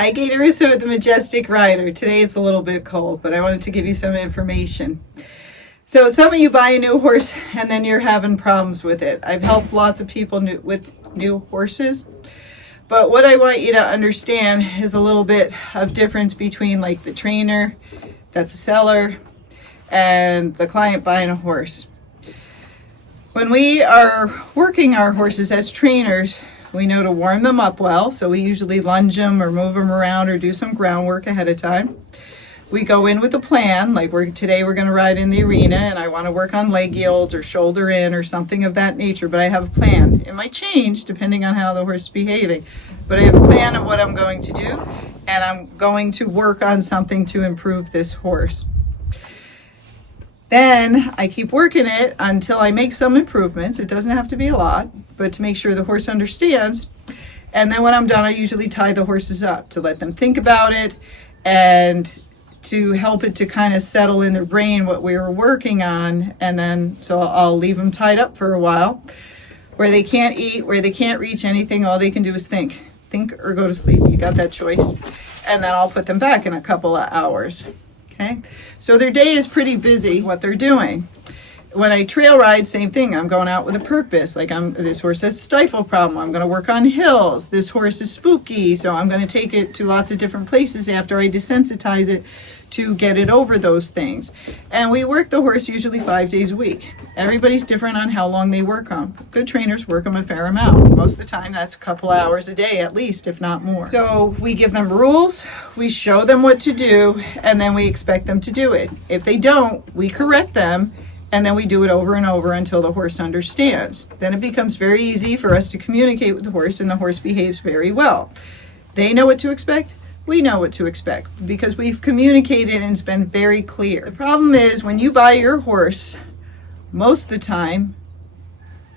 Hi, Gaye DeRusso with the Majestic Rider. Today it's a little bit cold, but I wanted to give you some information. So some of you buy a new horse and then you're having problems with it. I've helped lots of people with new horses. But what I want you to understand is a little bit of difference between like the trainer, that's a seller, and the client buying a horse. When we are working our horses as trainers, we know to warm them up well, so we usually lunge them or move them around or do some groundwork ahead of time. We go in with a plan, like today we're going to ride in the arena and I want to work on leg yields or shoulder in or something of that nature, but I have a plan. It might change depending on how the horse is behaving, but I have a plan of what I'm going to do, and I'm going to work on something to improve this horse. Then I keep working it until I make some improvements. It doesn't have to be a lot, but to make sure the horse understands. And then when I'm done, I usually tie the horses up to let them think about it and to help it to kind of settle in their brain what we were working on. And then, so I'll leave them tied up for a while where they can't eat, where they can't reach anything. All they can do is think or go to sleep. You got that choice. And then I'll put them back in a couple of hours. Okay, so their day is pretty busy, what they're doing. When I trail ride, same thing. I'm going out with a purpose. Like this horse has a stifle problem. I'm going to work on hills. This horse is spooky, so I'm going to take it to lots of different places after I desensitize it to get it over those things. And we work the horse usually 5 days a week. Everybody's different on how long they work them. Good trainers work them a fair amount. Most of the time, that's a couple hours a day at least, if not more. So we give them rules, we show them what to do, and then we expect them to do it. If they don't, we correct them, and then we do it over and over until the horse understands. Then it becomes very easy for us to communicate with the horse, and the horse behaves very well. They know what to expect. We know what to expect because we've communicated and it's been very clear. The problem is when you buy your horse, most of the time,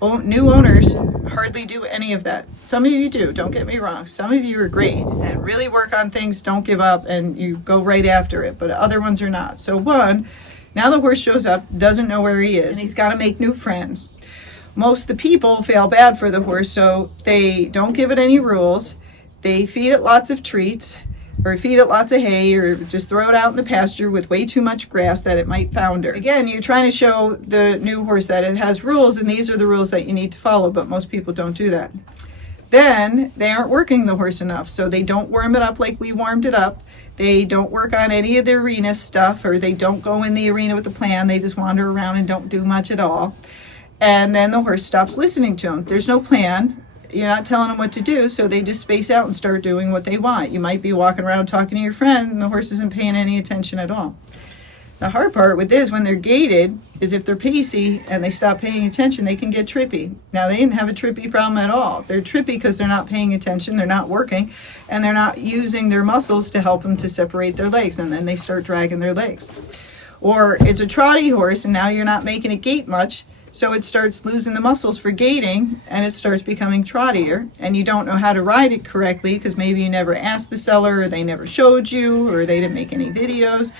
new owners hardly do any of that. Some of you do, don't get me wrong. Some of you are great and really work on things, don't give up, and you go right after it, but other ones are not. So one, now the horse shows up, doesn't know where he is, and he's got to make new friends. Most of the people feel bad for the horse, so they don't give it any rules. They feed it lots of treats, or feed it lots of hay, or just throw it out in the pasture with way too much grass that it might founder. Again, you're trying to show the new horse that it has rules, and these are the rules that you need to follow, but most people don't do that. Then they aren't working the horse enough, so they don't warm it up like we warmed it up. They don't work on any of the arena stuff, or they don't go in the arena with a plan. They just wander around and don't do much at all. And then the horse stops listening to them. There's no plan. You're not telling them what to do, so they just space out and start doing what they want. You might be walking around talking to your friend, and the horse isn't paying any attention at all. The hard part with this, when they're gaited, is if they're pacey and they stop paying attention, they can get trippy. Now, they didn't have a trippy problem at all. They're trippy because they're not paying attention, they're not working, and they're not using their muscles to help them to separate their legs, and then they start dragging their legs. Or it's a trotty horse, and now you're not making it gait much, so it starts losing the muscles for gaiting, and it starts becoming trottier, and you don't know how to ride it correctly because maybe you never asked the seller, or they never showed you, or they didn't make any videos,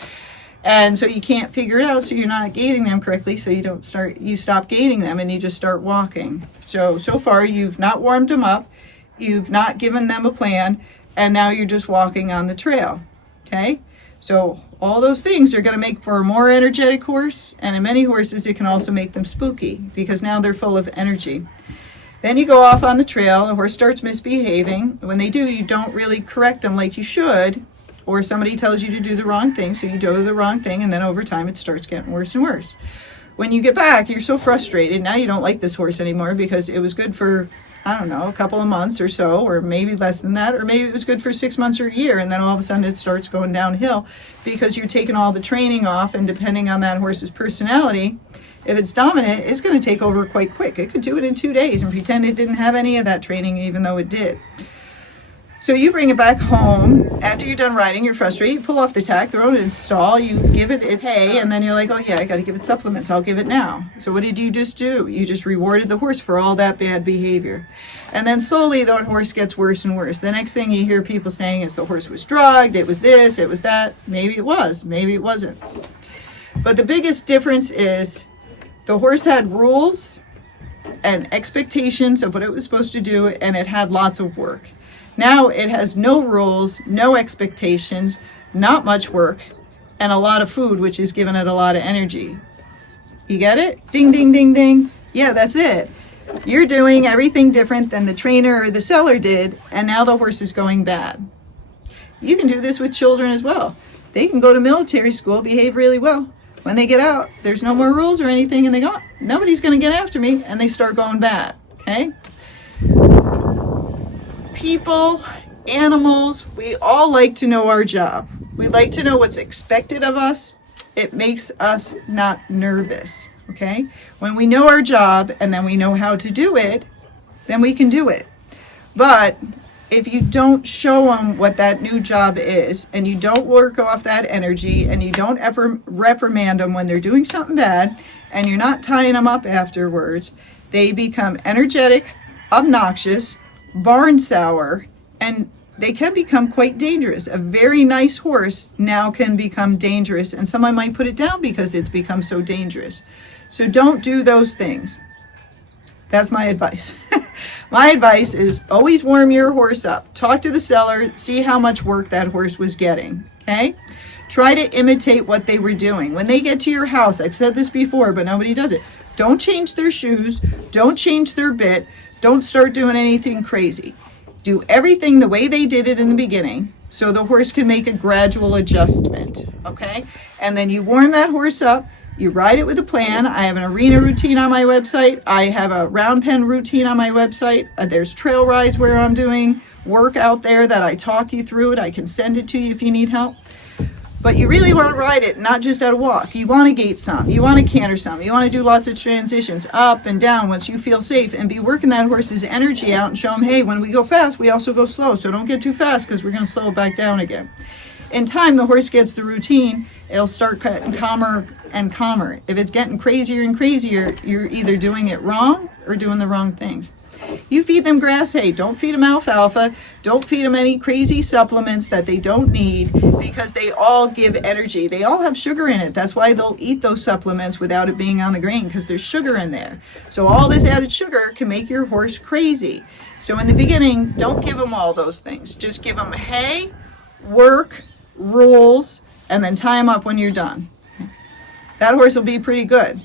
and so you can't figure it out, so you're not gaiting them correctly, so you stop gaiting them and you just start walking. So far you've not warmed them up, you've not given them a plan, and now you're just walking on the trail. Okay, so all those things are going to make for a more energetic horse, and in many horses it can also make them spooky because now they're full of energy. Then you go off on the trail, the horse starts misbehaving. When they do, you don't really correct them like you should, or somebody tells you to do the wrong thing, so you do the wrong thing, and then over time it starts getting worse and worse. When you get back, you're so frustrated. Now you don't like this horse anymore because it was good for, I don't know, a couple of months or so, or maybe less than that, or maybe it was good for 6 months or a year, and then all of a sudden it starts going downhill because you're taking all the training off, and depending on that horse's personality, if it's dominant, it's going to take over quite quick. It could do it in 2 days and pretend it didn't have any of that training, even though it did. So you bring it back home. After you're done riding, you're frustrated. You pull off the tack, throw it in the stall, you give it its hay, and then you're like, oh yeah, I got to give it supplements. I'll give it now. So what did you just do? You just rewarded the horse for all that bad behavior. And then slowly the horse gets worse and worse. The next thing you hear people saying is the horse was drugged, it was this, it was that. Maybe it was, maybe it wasn't. But the biggest difference is the horse had rules and expectations of what it was supposed to do, and it had lots of work. Now it has no rules, no expectations, not much work, and a lot of food, which is giving it a lot of energy. You get it? Ding, ding, ding, ding. Yeah, that's it. You're doing everything different than the trainer or the seller did, and now the horse is going bad. You can do this with children as well. They can go to military school, behave really well. When they get out, there's no more rules or anything, and they go, nobody's going to get after me, and they start going bad, okay? People, animals, we all like to know our job. We like to know what's expected of us. It makes us not nervous, okay? When we know our job and then we know how to do it, then we can do it. But if you don't show them what that new job is, and you don't work off that energy, and you don't ever reprimand them when they're doing something bad, and you're not tying them up afterwards, they become energetic, obnoxious, barn sour, and they can become quite dangerous. A very nice horse now can become dangerous, and someone might put it down because it's become so dangerous. So don't do those things. That's my advice. My advice is always warm your horse up. Talk to the seller, see how much work that horse was getting, okay? Try to imitate what they were doing. When they get to your house, I've said this before, but nobody does it. Don't change their shoes, don't change their bit, don't start doing anything crazy. Do everything the way they did it in the beginning, so the horse can make a gradual adjustment, okay? And then you warm that horse up. You ride it with a plan. I have an arena routine on my website. I have a round pen routine on my website. There's trail rides where I'm doing work out there that I talk you through it. I can send it to you if you need help. But you really want to ride it, not just at a walk. You want to gait some. You want to canter some. You want to do lots of transitions up and down once you feel safe, and be working that horse's energy out and show him, hey, when we go fast, we also go slow. So don't get too fast because we're going to slow it back down again. In time, the horse gets the routine. It'll start getting calmer and calmer. If it's getting crazier and crazier, you're either doing it wrong or doing the wrong things. You feed them grass hay. Don't feed them alfalfa. Don't feed them any crazy supplements that they don't need, because they all give energy. They all have sugar in it. That's why they'll eat those supplements without it being on the grain, because there's sugar in there. So all this added sugar can make your horse crazy. So in the beginning, don't give them all those things. Just give them hay, work, rules, and then tie them up when you're done. That horse will be pretty good.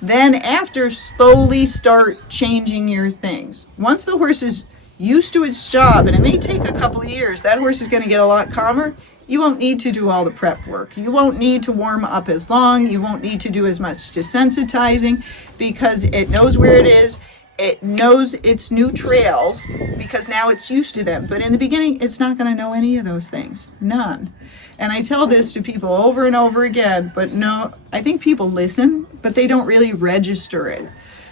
Then after, slowly start changing your things. Once the horse is used to its job, and it may take a couple of years, that horse is going to get a lot calmer. You won't need to do all the prep work. You won't need to warm up as long. You won't need to do as much desensitizing, because it knows where it is. It knows its new trails because now it's used to them. But in the beginning, it's not going to know any of those things. None. And I tell this to people over and over again, but no, I think people listen, but they don't really register it.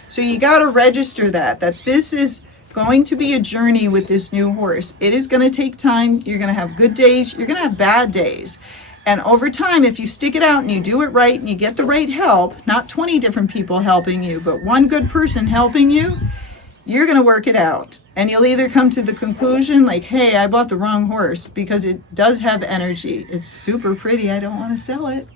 So you got to register that this is going to be a journey with this new horse. It is going to take time. You're going to have good days. You're going to have bad days. And over time, if you stick it out and you do it right and you get the right help, not 20 different people helping you, but one good person helping you, you're going to work it out. And you'll either come to the conclusion like, hey, I bought the wrong horse, because it does have energy. It's super pretty. I don't want to sell it.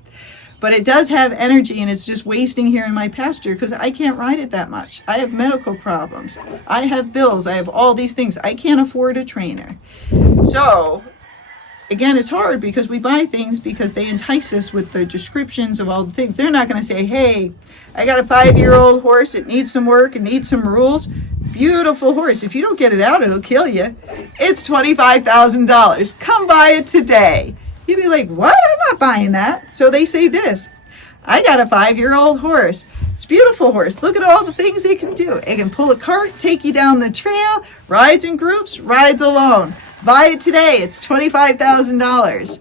But it does have energy, and it's just wasting here in my pasture because I can't ride it that much. I have medical problems. I have bills. I have all these things. I can't afford a trainer. So again, it's hard because we buy things because they entice us with the descriptions of all the things. They're not going to say, hey, I got a 5-year-old horse. It needs some work. It needs some rules. Beautiful horse. If you don't get it out, it'll kill you. It's $25,000. Come buy it today. You'd be like, what? I'm not buying that. So they say this. I got a 5-year-old horse. It's a beautiful horse. Look at all the things it can do. It can pull a cart, take you down the trail, rides in groups, rides alone. Buy it today. It's $25,000.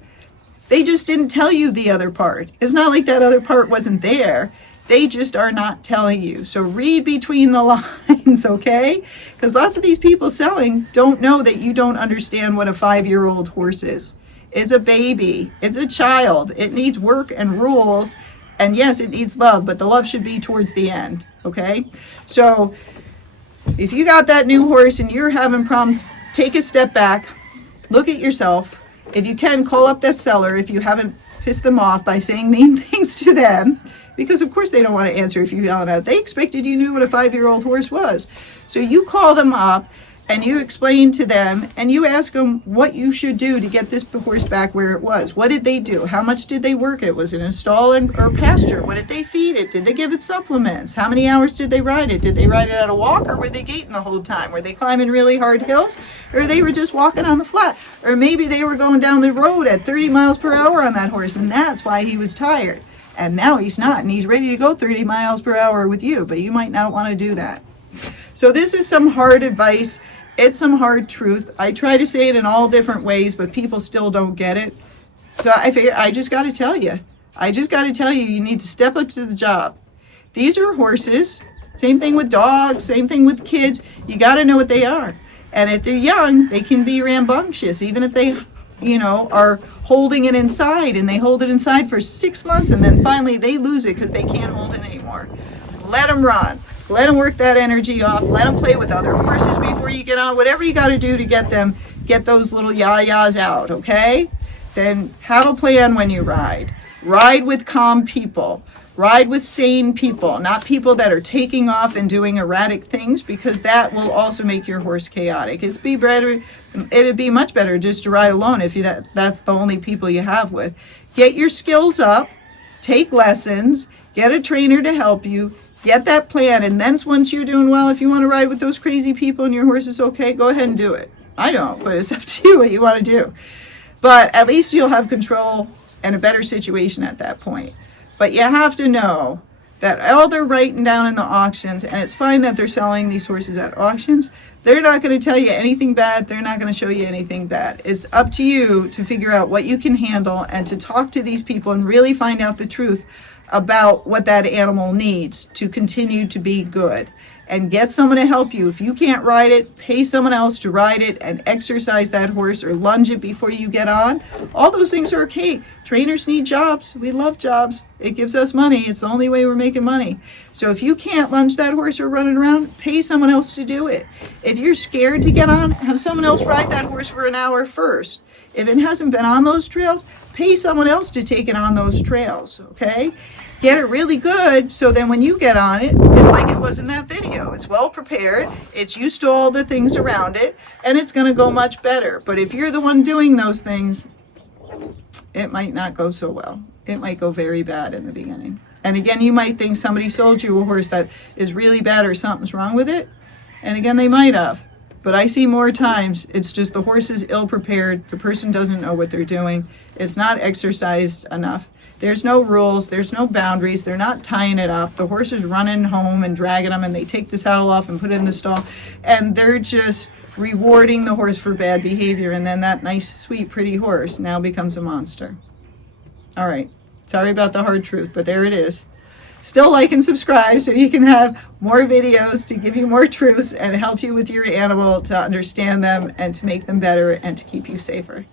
They just didn't tell you the other part. It's not like that other part wasn't there. They just are not telling you. So read between the lines, okay? Because lots of these people selling don't know that you don't understand what a 5-year-old horse is. It's a baby. It's a child. It needs work and rules. And yes, it needs love, but the love should be towards the end, okay? So if you got that new horse and you're having problems, take a step back, look at yourself. If you can, call up that seller if you haven't piss them off by saying mean things to them, because of course they don't want to answer if you yell it out. They expected you knew what a 5-year-old horse was. So you call them up and you explain to them and you ask them what you should do to get this horse back where it was. What did they do? How much did they work it? Was it in stall or pasture? What did they feed it? Did they give it supplements? How many hours did they ride it? Did they ride it at a walk, or were they gaiting the whole time? Were they climbing really hard hills, or they were just walking on the flat? Or maybe they were going down the road at 30 miles per hour on that horse, and that's why he was tired. And now he's not, and he's ready to go 30 miles per hour with you, but you might not want to do that. So this is some hard advice. It's some hard truth. I try to say it in all different ways, but people still don't get it. So I figure I just got to tell you. You need to step up to the job. These are horses. Same thing with dogs, same thing with kids. You got to know what they are. And if they're young, they can be rambunctious, even if they, are holding it inside, and they hold it inside for 6 months, and then finally they lose it because they can't hold it anymore. Let them run. Let them work that energy off. Let them play with other horses before you get on. Whatever you got to do to get those little yah-yahs out, okay? Then have a plan when you ride. Ride with calm people. Ride with sane people, not people that are taking off and doing erratic things, because that will also make your horse chaotic. It'd be much better just to ride alone if that's the only people you have with. Get your skills up, take lessons, get a trainer to help you, get that plan, and then once you're doing well, if you want to ride with those crazy people and your horse is okay, go ahead and do it. I don't, but it's up to you what you want to do. But at least you'll have control and a better situation at that point. But you have to know that all they're writing down in the auctions, and it's fine that they're selling these horses at auctions, they're not going to tell you anything bad. They're not going to show you anything bad. It's up to you to figure out what you can handle and to talk to these people and really find out the truth about what that animal needs to continue to be good, and get someone to help you. If you can't ride it, pay someone else to ride it and exercise that horse or lunge it before you get on. All those things are okay. Trainers need jobs. We love jobs. It gives us money. It's the only way we're making money. So if you can't lunge that horse or run it around, pay someone else to do it. If you're scared to get on, have someone else ride that horse for an hour first. If it hasn't been on those trails, pay someone else to take it on those trails, okay? Get it really good, so then when you get on it, it's like it was in that video. It's well prepared, it's used to all the things around it, and it's going to go much better. But if you're the one doing those things, it might not go so well. It might go very bad in the beginning. And again, you might think somebody sold you a horse that is really bad or something's wrong with it. And again, they might have. But I see more times it's just the horse is ill prepared, the person doesn't know what they're doing, it's not exercised enough. There's no rules, there's no boundaries, they're not tying it up. The horse is running home and dragging them, and they take the saddle off and put it in the stall, and they're just rewarding the horse for bad behavior, and then that nice, sweet, pretty horse now becomes a monster. All right, sorry about the hard truth, but there it is. Still like and subscribe so you can have more videos to give you more truths and help you with your animal to understand them and to make them better and to keep you safer.